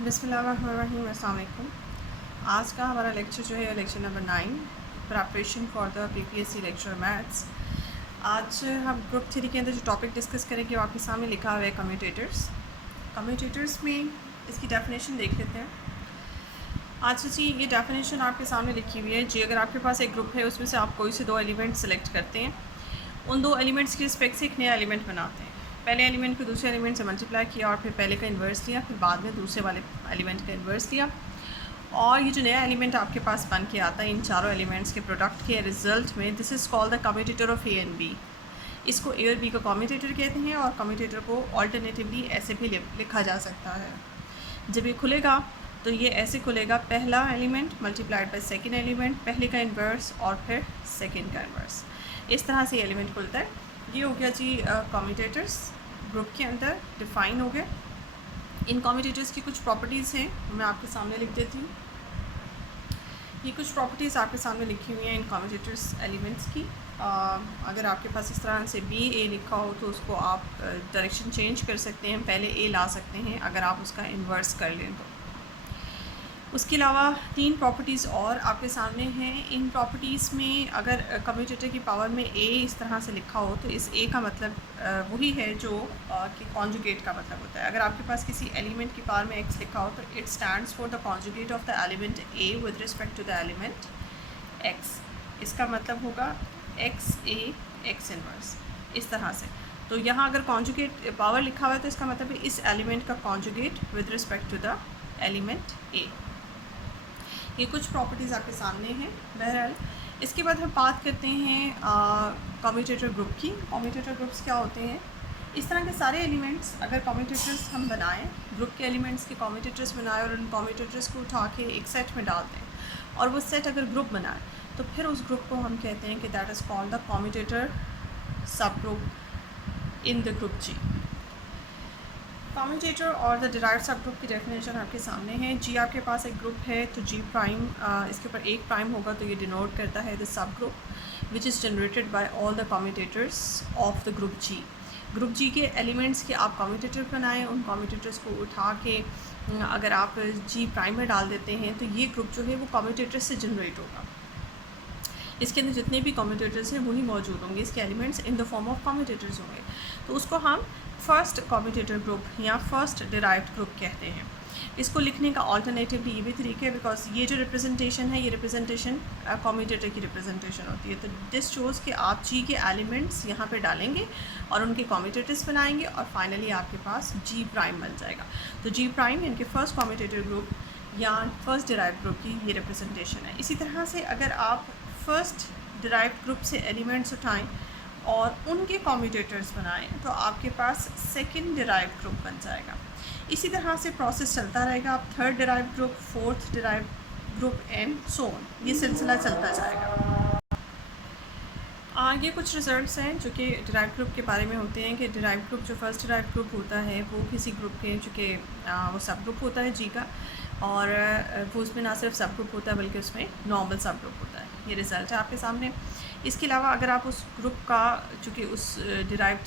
बिस्मिल्लाहिर्रहमानिर्रहीम, अस्सलाम वालेकुम। आज का हमारा लेक्चर जो है lecture number 9, preparation for the PPSC lecture maths. आज हम ग्रुप थ्री के अंदर जो टॉपिक डिस्कस करेंगे वो आपके सामने लिखा हुआ है कम्यूटेटर्स। कम्यूटेटर्स में इसकी डेफिनेशन देख लेते हैं। अच्छा जी, ये डेफिनेशन आपके सामने लिखी हुई है जी। अगर आपके पास एक ग्रुप है, उसमें से आप कोई से दो एलिमेंट सेलेक्ट करते हैं, उन दो एलिमेंट्स के रिस्पेक्ट से एक नया एलिमेंट बनाते हैं। पहले एलिमेंट को दूसरे एलिमेंट से मल्टीप्लाई किया और फिर पहले का इन्वर्स लिया, फिर बाद में दूसरे वाले एलिमेंट का इन्वर्स लिया, और ये जो नया एलिमेंट आपके पास बन के आता है इन चारों एलिमेंट्स के प्रोडक्ट के रिजल्ट में, this is called the commutator of a and b. इसको ए और बी का कम्यूटेटर कहते हैं, और कम्यूटेटर को ऑल्टरनेटिवली ऐसे भी लिखा जा सकता है। जब ये खुलेगा तो ये ऐसे खुलेगा, पहला element multiplied by second element, पहले का इन्वर्स और फिर सेकेंड का इन्वर्स, इस तरह से एलिमेंट खुलता है। ये हो गया जी कम्यूटेटर्स ग्रुप के अंदर डिफ़ाइन हो गए। इन कम्यूटेटर्स की कुछ प्रॉपर्टीज़ हैं, मैं आपके सामने लिख देती हूँ। ये कुछ प्रॉपर्टीज़ आपके सामने लिखी हुई हैं इन कम्यूटेटर्स एलिमेंट्स की। अगर आपके पास इस तरह से बी ए लिखा हो तो उसको आप डायरेक्शन चेंज कर सकते हैं, पहले ए ला सकते हैं अगर आप उसका इन्वर्स कर लें तो। उसके अलावा तीन प्रॉपर्टीज़ और आपके सामने हैं। इन प्रॉपर्टीज़ में अगर कम्यूटेटर की पावर में ए इस तरह से लिखा हो तो इस ए का मतलब वही है जो कि कॉन्जुगेट का मतलब होता है। अगर आपके पास किसी एलिमेंट की पावर में एक्स लिखा हो तो it stands for the conjugate of the element a with respect to the element x. इसका मतलब होगा एक्स ए एक्स इनवर्स, इस तरह से। तो यहाँ अगर कॉन्जुगेट पावर लिखा हुआ है तो इसका मतलब है इस एलिमेंट का conjugate with respect to the element A. ये कुछ प्रॉपर्टीज़ आपके सामने हैं। बहरहाल इसके बाद हम बात करते हैं कम्यूटेटर ग्रुप की। कम्यूटेटर ग्रुप्स क्या होते हैं? इस तरह के सारे एलिमेंट्स अगर कम्यूटेटर्स हम बनाएं, ग्रुप के एलिमेंट्स के कम्यूटेटर्स बनाएं और उन कम्यूटेटर्स को उठा के एक सेट में डाल दें और वो सेट अगर ग्रुप बनाए तो फिर उस ग्रुप को हम कहते हैं कि that is called the commutator subgroup in the group G. Commutator और द डिराइव्ड सब ग्रुप की डेफिनेशन आपके सामने है। जी आपके पास एक ग्रुप है तो जी प्राइम, इसके ऊपर एक प्राइम होगा तो ये डिनोट करता है the subgroup which is generated by all the commutators of the group G. Group G के एलिमेंट्स के आप कम्यूटेटर बनाएं, उन कम्यूटेटर्स को उठा के अगर आप जी प्राइम में डाल देते हैं तो ये ग्रुप जो है वो कम्यूटेटर से जनरेट होगा। इसके अंदर जितने भी कम्यूटेटर्स हैं वही मौजूद होंगे, इसके elements in the form of commutators होंगे। तो उसको हम फर्स्ट कम्यूटेटर ग्रुप या फर्स्ट डिराइव्ड ग्रुप कहते हैं। इसको लिखने का ऑल्टरनेटिवली ये भी तरीका है, बिकॉज ये जो रिप्रेजेंटेशन है ये रिप्रेजेंटेशन कम्यूटेटर की रिप्रेजेंटेशन होती है। तो दिस शोज़ कि आप जी के एलिमेंट्स यहाँ पे डालेंगे और उनके कम्यूटेटर्स बनाएंगे और फाइनली आपके पास जी प्राइम बन जाएगा। तो जी प्राइम इनके फर्स्ट कम्यूटेटर ग्रुप या फर्स्ट डिराइव्ड ग्रुप की ये रिप्रेजेंटेशन है। इसी तरह से अगर आप फर्स्ट डिराइव्ड ग्रुप से एलिमेंट्स उठाएं और उनके कम्यूटेटर्स बनाएं तो आपके पास सेकंड डिराइव्ड ग्रुप बन जाएगा। इसी तरह से प्रोसेस चलता रहेगा। आप third derived group, fourth derived group and so on, ये सिलसिला चलता जाएगा। ये कुछ रिजल्ट्स हैं जो कि डिराइव्ड ग्रुप के बारे में होते हैं कि डिराइव्ड ग्रुप जो फर्स्ट डिराइव्ड ग्रुप होता है वो किसी ग्रुप के चूँकि वो सब ग्रुप होता है जी का, और वो उसमें ना सिर्फ सब ग्रुप होता है बल्कि उसमें नॉर्मल सब ग्रुप होता है। ये रिज़ल्ट है आपके सामने। इसके अलावा अगर आप उस ग्रुप का, चूँकि उस डिराइव्ड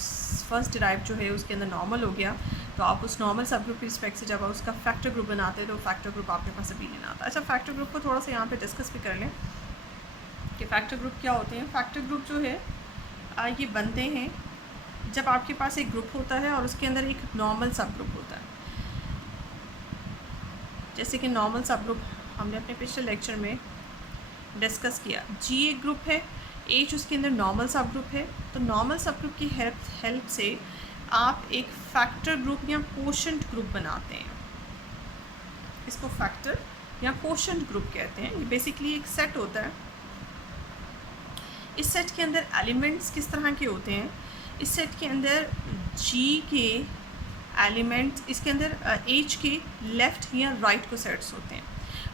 फर्स्ट डिराइव्ड जो है उसके अंदर नॉर्मल हो गया, तो आप उस नॉर्मल सब ग्रुप की रिस्पेक्ट से जब आप उसका फैक्टर ग्रुप बनाते हैं तो फैक्टर ग्रुप आपके पास अभी नहीं आता। अच्छा, फैक्टर ग्रुप को थोड़ा सा यहाँ पे डिस्कस भी कर लें कि फैक्टर ग्रुप क्या होते हैं। फैक्टर ग्रुप जो है ये बनते हैं जब आपके पास एक ग्रुप होता है और उसके अंदर एक नॉर्मल सब ग्रुप होता है। जैसे कि नॉर्मल सब ग्रुप हमने अपने पिछले लेक्चर में डिस्कस किया। जी एक ग्रुप है, एच उसके अंदर नॉर्मल सब ग्रुप है। तो नॉर्मल सब ग्रुप की हेल्प से आप एक फैक्टर ग्रुप या कोशेंट ग्रुप बनाते हैं। इसको फैक्टर या कोशेंट ग्रुप कहते हैं। ये बेसिकली एक सेट होता है। इस सेट के अंदर एलिमेंट्स किस तरह के होते हैं? इस सेट के अंदर जी के एलिमेंट्स, इसके अंदर एच के लेफ़्ट या राइट को सेट्स होते हैं।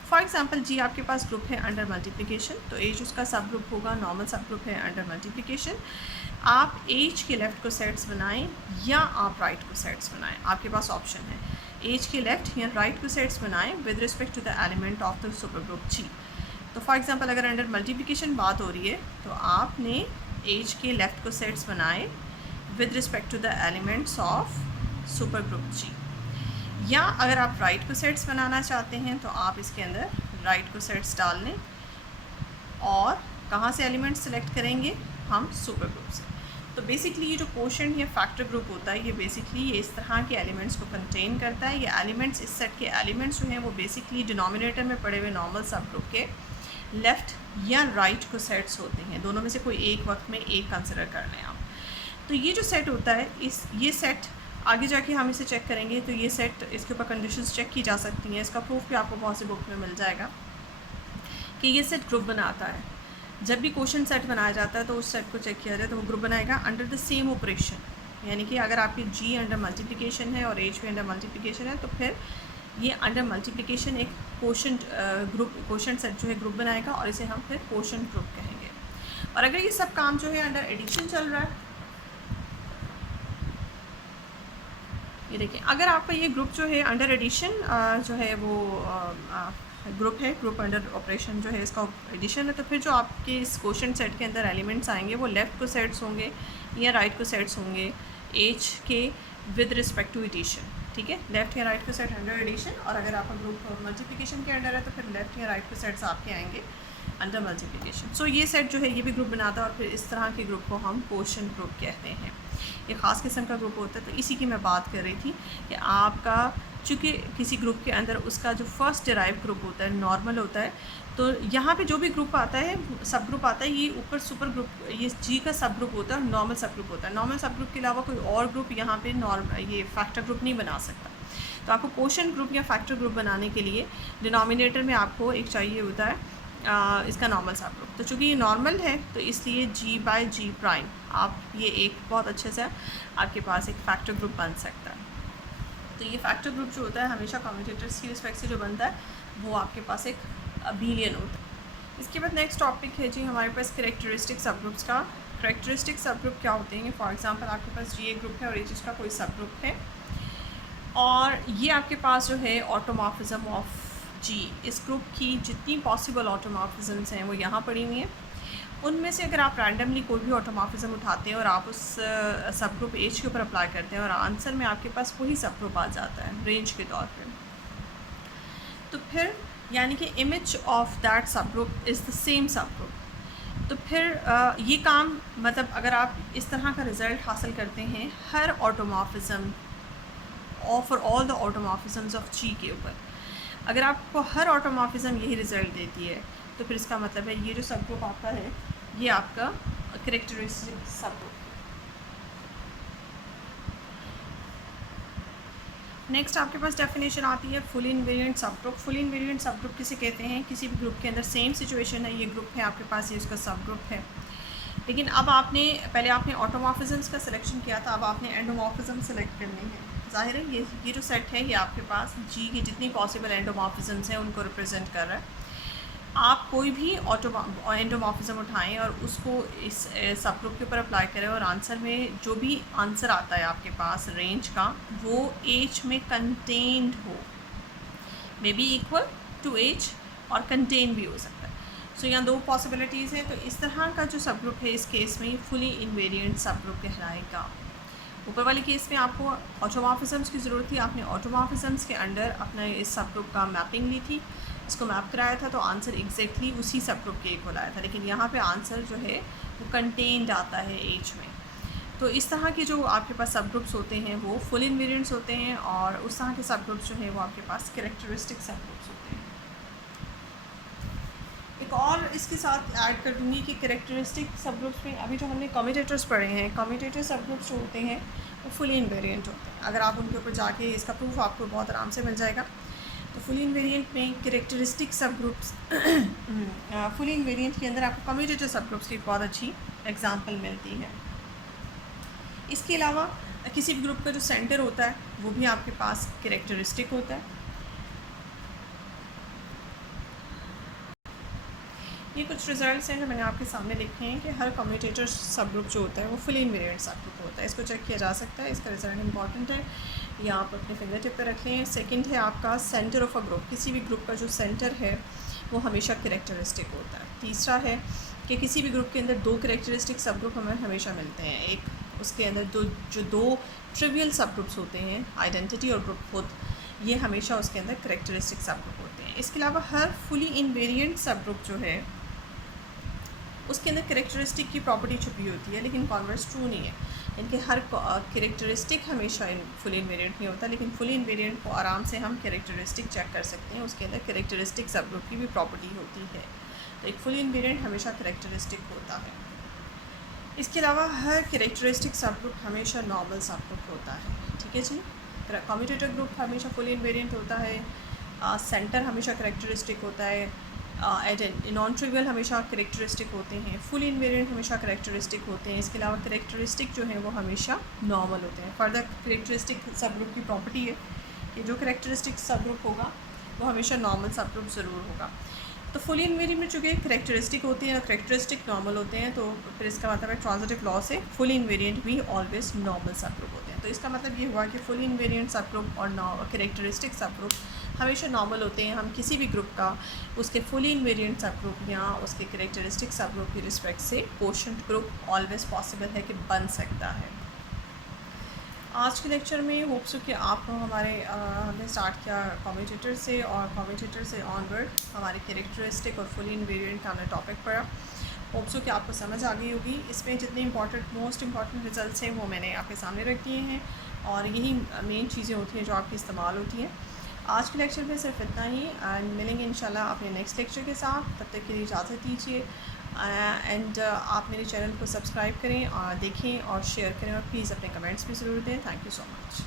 फॉर एग्जांपल जी आपके पास ग्रुप है अंडर मल्टीप्लिकेशन, तो एच उसका सब ग्रुप होगा, नॉर्मल सब ग्रुप है अंडर मल्टीप्लिकेशन। आप एच के लेफ़्ट को सेट्स बनाएं या आप राइट को सेट्स बनाएं, आपके पास ऑप्शन है। एच के लेफ़्ट या राइट को सेट्स बनाएं with respect to the element of the supergroup G. तो फॉर एग्जांपल अगर अंडर मल्टीप्लिकेशन बात हो रही है तो आपने एच के लेफ़्ट को सेट्स बनाए with respect to the elements of supergroup G. या अगर आप राइट को सेट्स बनाना चाहते हैं तो आप इसके अंदर राइट को सेट्स डाल लें और कहाँ से एलिमेंट सेलेक्ट करेंगे हम सुपर ग्रुप से। तो बेसिकली ये जो कोशेंट या फैक्टर ग्रुप होता है ये बेसिकली ये इस तरह के एलिमेंट्स को कंटेन करता है। ये एलिमेंट्स, इस सेट के एलिमेंट्स जो हैं वो बेसिकली डिनोमिनेटर में पड़े हुए नॉर्मल सब ग्रुप के लेफ़्ट या राइट को सेट्स होते हैं। दोनों में से कोई एक वक्त में एक कंसिडर कर लें आप। तो ये जो सेट होता है ये सेट आगे जाके हम इसे चेक करेंगे तो ये सेट, इसके ऊपर कंडीशंस चेक की जा सकती हैं। इसका प्रूफ भी आपको बहुत सी बुक में मिल जाएगा कि ये सेट ग्रुप बनाता है। जब भी क्वेश्चन सेट बनाया जाता है तो उस सेट को चेक किया जाए तो वो ग्रुप बनाएगा अंडर द सेम ऑपरेशन। यानी कि अगर आपकी जी अंडर मल्टीप्लिकेशन है और एच भी अंडर मल्टीप्लिकेशन है तो फिर ये अंडर मल्टीप्लिकेशन एक क्वेश्चन सेट जो है ग्रुप बनाएगा और इसे हम फिर क्वेश्चन ग्रुप कहेंगे। और अगर ये सब काम जो है अंडर एडिशन चल रहा है, ये देखिए अगर आपका ये ग्रुप जो है अंडर एडिशन जो है वो ग्रुप है, ग्रुप अंडर ऑपरेशन जो है इसका एडिशन है, तो फिर जो आपके इस क्वेश्चन सेट के अंदर एलिमेंट्स आएंगे वो लेफ़्ट को सेट्स होंगे या राइट को सेट्स होंगे एच के विद रिस्पेक्ट टू एडिशन। ठीक है, लेफ़्ट या राइट को सेट अंडर एडिशन, और अगर आपका ग्रुप मल्टीप्लिकेशन के अंडर है तो फिर लेफ़्ट या राइट को सेट्स आपके आएंगे अंडर मल्टीप्लिकेशन। सो ये सेट जो है ये भी ग्रुप बनाता है और फिर इस तरह के ग्रुप को हम क्वेश्चन ग्रुप कहते हैं। ये ख़ास किस्म का ग्रुप होता है। तो इसी की मैं बात कर रही थी कि आपका चूँकि किसी ग्रुप के अंदर उसका जो फर्स्ट डिराइव ग्रुप होता है नॉर्मल होता है, तो यहाँ पे जो भी ग्रुप आता है, सब ग्रुप आता है, ये ऊपर सुपर ग्रुप, ये जी का सब ग्रुप होता है, नॉर्मल सब ग्रुप होता है। नॉर्मल सब ग्रुप के अलावा कोई और ग्रुप यहाँ पे ये फैक्टर ग्रुप नहीं बना सकता। तो आपको क्वोशिएंट ग्रुप या फैक्टर ग्रुप बनाने के लिए डिनोमिनेटर में आपको एक चाहिए होता है इसका नॉर्मल सब ग्रुप। तो चूँकि ये नॉर्मल है तो इसलिए जी बाय जी प्राइम आप ये एक बहुत अच्छे से आपके पास एक फैक्टर ग्रुप बन सकता है। तो ये फैक्टर ग्रुप जो होता है हमेशा कम्यूटेटर्स की रिस्पेक्ट से जो बनता है वो आपके पास एक अबीलियन होता है। इसके बाद नेक्स्ट टॉपिक है जी हमारे पास कैरेक्टरिस्टिक सब ग्रुप्स का। कैरेक्टरिस्टिक सब ग्रुप क्या होते हैं? फॉर एग्जांपल आपके पास जी एक ग्रुप है और एच इसका कोई सब ग्रुप है और ये आपके पास जो है ऑटोमॉर्फिज्म ऑफ जी, इस ग्रुप की जितनी पॉसिबल ऑटोमॉर्फिज्म्स हैं वो यहाँ पड़ी हुई हैं। उनमें से अगर आप रैंडमली कोई भी ऑटोमॉर्फिज्म उठाते हैं और आप उस सब ग्रुप एच के ऊपर अप्लाई करते हैं और आंसर में आपके पास वही सब ग्रुप आ जाता है रेंज के तौर पे, तो फिर यानी कि इमेज ऑफ दैट सब ग्रुप इज़ द सेम सब ग्रुप। तो फिर ये काम मतलब अगर आप इस तरह का रिज़ल्ट हासिल करते हैं हर ऑटोमॉर्फिज्म और फॉर ऑल द ऑटोमॉर्फिज्म्स ऑफ जी के ऊपर, अगर आपको हर ऑटोमॉर्फिज्म यही रिज़ल्ट देती है तो फिर इसका मतलब है ये जो सब ग्रुप आपका है ये आपका कैरेक्टरिस्टिक सब ग्रुप। नेक्स्ट आपके पास डेफिनेशन आती है फुल इनवेरिएंट सब ग्रुप। फुल इनवेरिएंट सब ग्रुप किसे कहते हैं? किसी भी ग्रुप के अंदर सेम सिचुएशन है, ये ग्रुप है आपके पास, ये उसका सब ग्रुप है, लेकिन अब आपने पहले आपने ऑटोमॉर्फिज्म्स का सिलेक्शन किया था, अब आपने एंडोमॉर्फिज्म सेलेक्ट करनी है। ज़ाहिर है ये जो सेट है ये आपके पास जी की जितनी पॉसिबल एंडोमॉर्फिज्म्स हैं उनको रिप्रेजेंट कर रहा है। आप कोई भी एंडोमॉर्फिज्म उठाएं और उसको इस सब ग्रुप के ऊपर अप्लाई करें और आंसर में जो भी आंसर आता है आपके पास रेंज का वो एच में कंटेन्ड हो, may be equal to H और कंटेन भी हो सकता है। सो यहाँ दो पॉसिबिलिटीज़ हैं। तो इस तरह का जो सब ग्रुप है इस केस में फुली इनवेरिएंट सब ग्रुप कहलाएगा। ऊपर वाले केस में आपको ऑटोमॉर्फिज्म्स की ज़रूरत थी, आपने ऑटोमॉर्फिज्म्स के अंडर अपना इस सब ग्रुप का मैपिंग ली थी, इसको मैप कराया था तो आंसर एग्जैक्टली उसी सब ग्रुप के इक्वल आया था, लेकिन यहाँ पे आंसर जो है वो कंटेन्ड आता है एच में। तो इस तरह के जो आपके पास सब ग्रुप्स होते हैं वो फुल इनवेरिएंट्स होते हैं और उस तरह के सब ग्रुप्स जो है वो आपके पास कैरेक्टरिस्टिक सब ग्रुप्स होते हैं। एक और इसके साथ ऐड कर दूँगी कि कैरेक्टरिस्टिक सब ग्रुप्स में अभी जो हमने कम्यूटेटर्स पढ़े हैं, कम्यूटेटर सब ग्रुप्स जो होते हैं वो फुली इनवेरिएंट होते हैं। अगर आप उनके ऊपर जाके इसका प्रूफ आपको बहुत आराम से मिल जाएगा। तो फुली इनवेरिएंट में कैरेक्टरिस्टिक सब ग्रुप्स फुली इनवेरिएंट के अंदर आपको कम्यूटेटर सब ग्रुप्स की बहुत अच्छी एग्जांपल मिलती है। इसके अलावा किसी भी ग्रुप का जो सेंटर होता है वो भी आपके पास कैरेक्टरिस्टिक होता है। ये कुछ रिजल्ट्स हैं जो मैंने आपके सामने लिखे हैं कि हर कम्यूटेटर सब ग्रुप जो होता है वो फुली इनवेरिएंट सब ग्रुप होता है। इसको चेक किया जा सकता है, इसका रिजल्ट इंपॉर्टेंट है, या आप अपने फिंगर टिप पर रख लें। सेकंड है आपका सेंटर ऑफ अ ग्रुप, किसी भी ग्रुप का जो सेंटर है वो हमेशा कैरेक्टरिस्टिक होता है। तीसरा है कि किसी भी ग्रुप के अंदर दो कैरेक्टरिस्टिक सब ग्रुप हमें हमेशा मिलते हैं। एक उसके अंदर दो ट्रिवियल सब ग्रुप्स होते हैं, आइडेंटिटी और ग्रुप खुद, ये हमेशा उसके अंदर करेक्टरिस्टिक सब ग्रुप होते हैं। इसके अलावा हर फुली इनवेरिएंट सब ग्रुप जो है उसके अंदर करेक्टरिस्टिक की प्रॉपर्टी छुपी होती है, लेकिन कॉन्वर्स ट्रू नहीं है। इनके हर करेक्टरिस्टिक हमेशा फुली इनवेरिएंट नहीं होता, लेकिन फुली इनवेरिएंट को आराम से हम करेक्टरिस्टिक चेक कर सकते हैं, उसके अंदर करेक्टरिस्टिक सब ग्रुप की भी प्रॉपर्टी होती है। तो एक फुली इनवेरिएंट हमेशा करेक्टरिस्टिक होता है। इसके अलावा हर करेक्टरिस्टिक सब ग्रुप हमेशा नॉर्मल सब ग्रुप होता है। ठीक है जी। कम्यूटेटर ग्रुप हमेशा फुली इनवेरिएंट होता है, सेंटर हमेशा करेक्टरिस्टिक होता है, नॉन ट्रिवियल हमेशा करेक्टरिस्टिक होते हैं, फुल इनवेरिएंट हमेशा करेक्टरिस्टिक होते हैं। इसके अलावा करेक्टरिस्टिक जो है वो हमेशा नॉर्मल होते हैं। फर्दर करेक्टरिस्टिक सब ग्रुप की प्रॉपर्टी है कि जो करेक्टरिस्टिक सब ग्रुप होगा वो हमेशा नॉर्मल सब ग्रुप ज़रूर होगा। तो फुली इनवेरिएंट में चूँकि करेक्टरिस्टिक होती हैं और करेक्टरिस्टिक नॉर्मल होते हैं, तो फिर इसका मतलब है ट्रांजिटिव लॉ से फुली इनवेरिएंट भी ऑलवेज नॉर्मल सब ग्रुप होते हैं। तो इसका मतलब ये हुआ कि फुली इनवेरिएंट सब ग्रुप और करेक्टरिस्टिक सब ग्रुप हमेशा नॉर्मल होते हैं। हम किसी भी ग्रुप का उसके फुली इनवेरिएंट सब ग्रुप या उसके करेक्टरिस्टिक सब ग्रुप की रिस्पेक्ट से कोशेंट ग्रुप ऑलवेज पॉसिबल है कि बन सकता है। आज के लेक्चर में होप्स कि आपको हमने स्टार्ट किया कम्यूटेटर से, और कम्यूटेटर से ऑनवर्ड हमारे कैरेक्टरिस्टिक और फुली इनवेरिएंट का हमने टॉपिक पढ़ा। होप्स कि आपको समझ आ गई होगी। इसमें जितने मोस्ट इंपॉर्टेंट रिजल्ट्स हैं वो मैंने आपके सामने रख दिए हैं, और यही मेन चीज़ें होती हैं जो आपकी इस्तेमाल होती हैं। आज के लेक्चर में सिर्फ इतना ही, एंड मिलेंगे इंशाल्लाह अपने नेक्स्ट लेक्चर के साथ। तब तक के लिए इजाज़त दीजिए, एंड आप मेरे चैनल को सब्सक्राइब करें और देखें और शेयर करें, और प्लीज़ अपने कमेंट्स भी ज़रूर दें। Thank you so much.